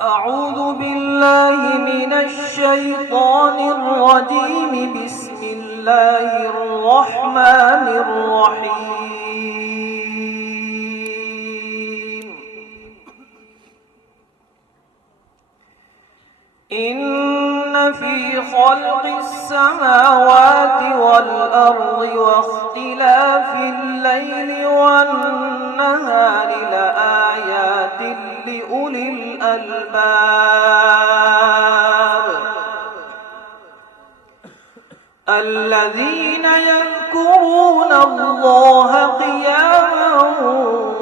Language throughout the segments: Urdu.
أعوذ بالله من الشيطان الرجيم. بسم الله الرحمن الرحيم. إن في خلق السماوات والأرض واختلاف الليل والنهار لآيات لأولي الألباب الذين يذكرون الله قياما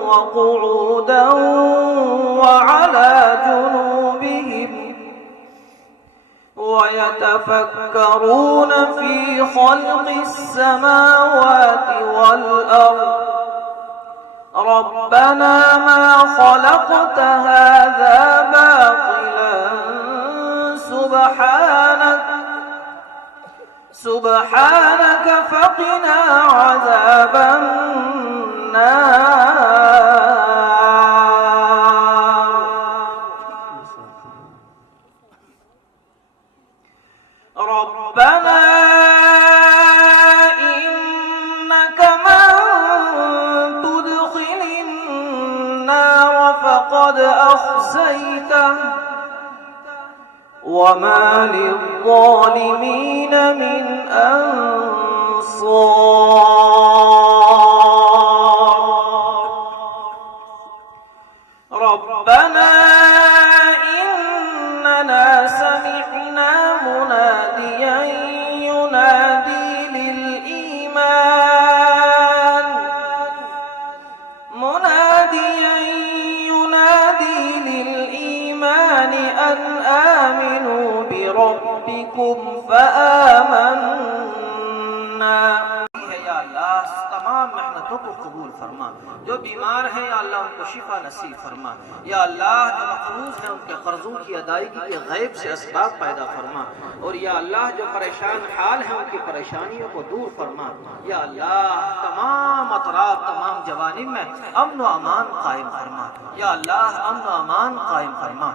وقعودا وعلى جنوبهم ويتفكرون في خلق السماوات والأرض ربنا ما خلقت هذا باطلا سبحانك فقنا عذاب النار. ربنا إنك من تدخل النار فقد أخزيته وما للظالمين من أنصار. ربنا إننا سمعنا مناديا ينادي للإيمان أن آمنوا بربكم فآمنا. یا اللہ تمام محنتوں کو قبول فرما. جو بیمار ہیں یا اللہ ان کو شفا نصیب فرما. یا اللہ جو مقروض ہیں ان کے قرضوں کی ادائیگی کے غیب سے اسباب پیدا فرما. اور یا اللہ جو پریشان حال ہیں ان کی پریشانیوں کو دور فرما. یا اللہ تمام اطراف تمام جوانب میں امن و امان قائم فرما. یا اللہ امن و امان قائم فرما.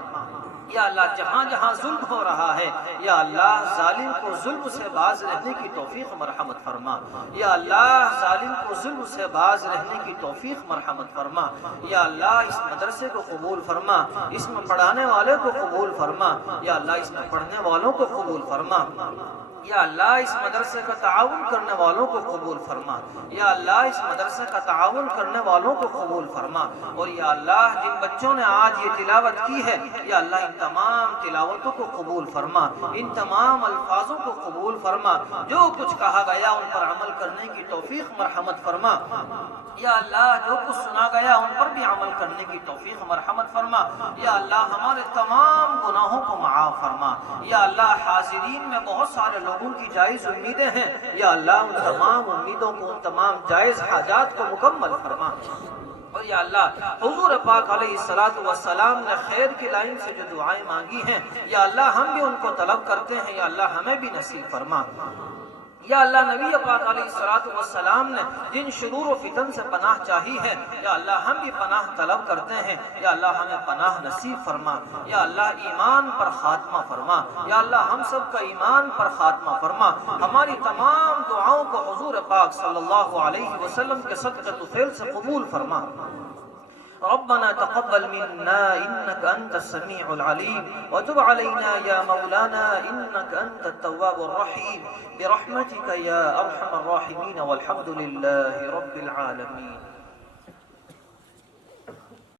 یا اللہ جہاں جہاں ظلم ہو رہا ہے یا اللہ ظالم کو ظلم سے باز رہنے کی توفیق مرحمت فرما. یا اللہ ظالم کو ظلم سے باز رہنے کی توفیق مرحمت فرما. یا اللہ اس مدرسے کو قبول فرما. اس میں پڑھانے والے کو قبول فرما. یا اللہ اس میں پڑھنے والوں کو قبول فرما. یا اللہ اس مدرسے کا تعاون کرنے والوں کو قبول فرما. یا اللہ اس مدرسے کا تعاون کرنے والوں کو قبول فرما. اور یا اللہ جن بچوں نے آج یہ تلاوت کی ہے یا اللہ ان تمام تلاوتوں کو قبول فرما. ان تمام الفاظوں کو قبول فرما. جو کچھ کہا گیا ان پر عمل کرنے کی توفیق مرحمت فرما. یا اللہ جو کچھ سنا گیا ان پر بھی عمل کرنے کی توفیق مرحمت فرما. یا اللہ ہمارے تمام گناہوں کو معاف فرما. یا اللہ حاضرین میں بہت سارے لوگوں کی جائز امیدیں ہیں. یا اللہ ان تمام امیدوں کو ان تمام جائز حاجات کو مکمل فرما. اور یا اللہ حضور پاک علیہ السلام نے خیر کی لائن سے جو دعائیں مانگی ہیں یا اللہ ہم بھی ان کو طلب کرتے ہیں. یا اللہ ہمیں بھی نصیب فرما. یا اللہ نبی پاک علیہ السلام نے جن شرور و فتن سے پناہ چاہی ہے یا اللہ ہم بھی پناہ طلب کرتے ہیں. یا اللہ ہمیں پناہ نصیب فرما. یا اللہ ایمان پر خاتمہ فرما. یا اللہ ہم سب کا ایمان پر خاتمہ فرما. ہماری تمام دعاؤں کو حضور پاک صلی اللہ علیہ وسلم کے صدقۃ الفعل سے قبول فرما. ربنا تقبل منا إنك أنت السميع العليم وتب علينا يا مولانا إنك أنت التواب الرحيم برحمتك يا أرحم الراحمين والحمد لله رب العالمين.